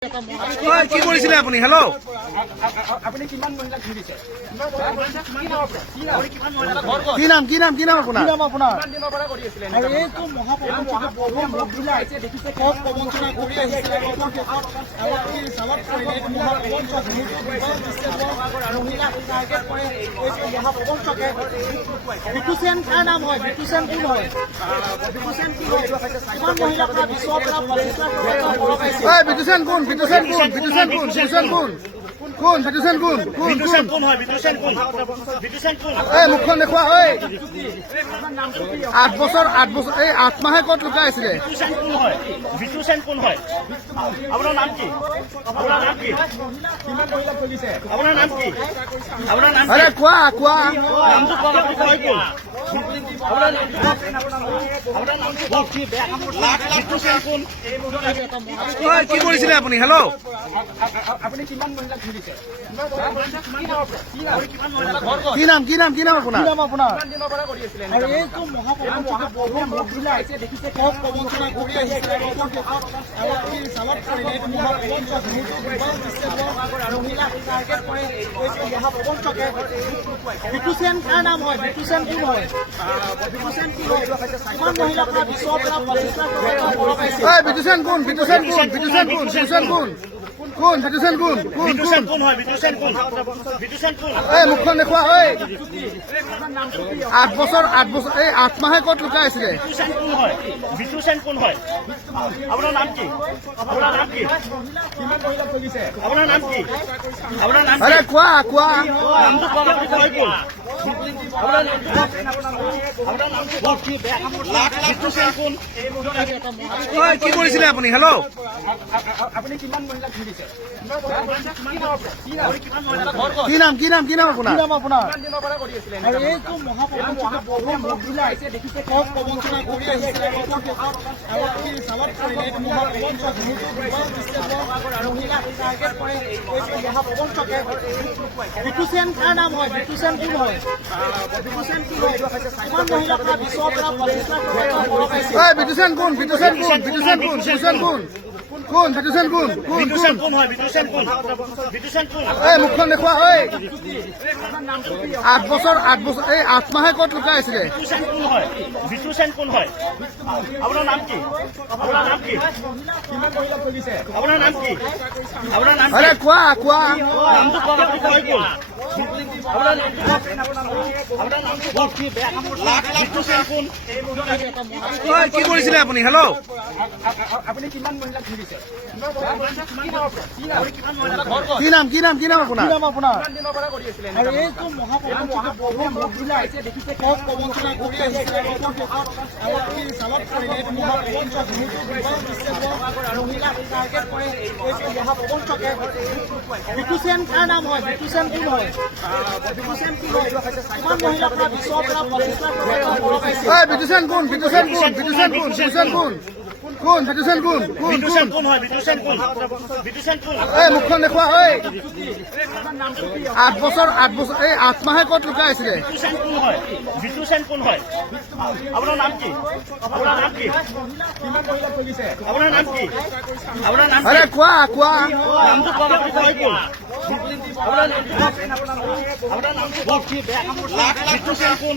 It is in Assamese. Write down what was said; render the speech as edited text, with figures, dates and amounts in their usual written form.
কি কৰিছিলে আপুনি? হেল্ল' আপুনি কিমান মহিলাক ধৰিছে? কি নাম কি নাম কি নাম আপোনাৰ? আপোনাৰ আৰু এইটো মহাপ্ৰবঞ্চনা দেখিছে কওক প্ৰবঞ্চনা কৰি আহিছে আৰু এই চালত কৰিলে মহিলা টাৰ্গেট কৰে মহাপ্ৰবঞ্চকে। বিটুচেন কাৰ নাম হয়? বিটুচেন কোন হয়? বিটুচেন কি হয়? কিমান মহিলা পৰা 20 পৰা 25 বিটুচেন কোন? বিটুচেন কোন? বিটুচেন কোন? বিটুচেন কোন? কোন বিটুচেন কোন? কোন কোন হয়? বিটুচেন কোন? বিটুচেন কোন? মুখখন দেখুওৱা। 8 বছৰ এই 8 মাহে ক'ত লুকাই আছিলে? বিটুচেন কোন হয়? বিটুচেন কোন হয়? আপোনাৰ নাম কি? আপোনাৰ নাম কি? কিমান মহিলা চলিছে? আপোনাৰ নাম কি? আপোনাৰ নাম আৰে কোৱা কোৱা। নামটো কোৱা। আপুনি কয় কোন? আপোনাৰ নাম কি? বেয়া কাম কৰিছে। বিটুচেন কোন? কি কৰিছিলে আপুনি? হেল্ল' আপুনি কিমান মহিলাক ধৰিছে? কি নাম কি নাম কি নাম আপোনাৰ? আপোনাৰ আৰু এইটো মহাপ্ৰবঞ্চনা দেখিছে কওক প্ৰবঞ্চনা কৰি আহিছে আৰু এই চালত কৰিলে মহিলা টাৰ্গেট কৰে মহাপ্ৰবঞ্চকে। বিটুচেন কাৰ নাম হয়? বিটুচেন কোন হয়? বিটুচেন কি হয়? কিমান মহিলা পৰা 20 পৰা 25 বিটুচেন কোন? বিটুচেন কোন? বিটুচেন কোন? বিটুচেন কোন? কোন বিটুচেন কোন? কোন বিটুচেন কোন হয়? বিটুচেন কোন? বিটুচেন কোন? মুখখন দেখুওৱা। 8 বছৰ এই 8 মাহে ক'ত লুকাই আছিলে? বিটুচেন কোন হয়? বিটুচেন কোন হয়? আপোনাৰ নাম কি? আপোনাৰ নাম কি? কিমান মহিলা চলিছে? আপোনাৰ নাম কি? আপোনাৰ নাম আৰে কোৱা কোৱা। নামটো কোৱা। আপুনি কয় কোন? আপোনাৰ নামটো বেয়া কাম কৰিছে। বিটুচেন কোন? কি কৰিছিলে আপুনি? হেল্ল' আপুনি কিমান মহিলাক ধৰিছে? কি নাম কি নাম কি নাম আপোনাৰ? আপোনাৰ আৰু এইটো মহাপ্ৰবঞ্চনা দেখিছে কওক প্ৰবঞ্চনা কৰি আহিছে আৰু এই চালত কৰিলে মহিলা টাৰ্গেট কৰে মহাপ্ৰবঞ্চকে। বিটুচেন কাৰ নাম হয়? বিটুচেন কোন হয়? বিটুচেন কি হয়? কিমান মহিলা পৰা 20 পৰা 25 বিটুচেন কোন? বিটুচেন কোন? বিটুচেন কোন? বিটুচেন কোন? কোন বিটুচেন কোন? কোন বিটুচেন কোন? কোন হয়? বিটুচেন কোন? বিটুচেন কোন? মুখখন দেখুওৱা। 8 বছৰ এই 8 মাহে ক'ত লুকাই আছিলে? বিটুচেন কোন হয়? বিটুচেন কোন হয়? আপোনাৰ নাম কি? আপোনাৰ নাম কি? কিমান মহিলা চলিছে? আপোনাৰ নাম কি? আপোনাৰ নাম আৰে কোৱা কোৱা। নামটো কোৱা। আপুনি কয় কোন? আপোনাৰ নামটো বেয়া কাম কৰিছে। বিটুচেন কোন? কি কৰিছিলে আপুনি? হেল্ল' আপুনি কিমান মহিলাক ধৰিছে? কি নাম কি নাম কি নাম আপোনাৰ? আপোনাৰ আৰু এইটো মহাপ্ৰবঞ্চনা দেখিছে কওক প্ৰবঞ্চনা কৰি আহিছে আৰু এই চালত কৰিলে মহিলা টাৰ্গেট কৰে মহাপ্ৰবঞ্চকে। বিটুচেন কাৰ নাম হয়? বিটুচেন কোন হয়? বিটুচেন কি হয়? কিমান মহিলা পৰা 20 পৰা 25 বিটুচেন কোন? বিটুচেন কোন? বিটুচেন কোন? বিটুচেন কোন? কোন বিটুচেন কোন? কোন বিটুচেন কোন? কোন হয়? বিটুচেন কোন? বিটুচেন কোন? মুখখন দেখুওৱা। 8 বছৰ এই 8 মাহে ক'ত লুকাই আছিলে? বিটুচেন কোন হয়? বিটুচেন কোন হয়? আপোনাৰ নাম কি? আপোনাৰ নাম কি? কিমান মহিলা চলিছে? আপোনাৰ নাম কি? আপোনাৰ নাম আৰে কোৱা কোৱা। নামটো কোৱা। আপুনি কয় কোন? আপোনাৰ নামটো বেয়া কাম কৰিছে। বিটুচেন কোন?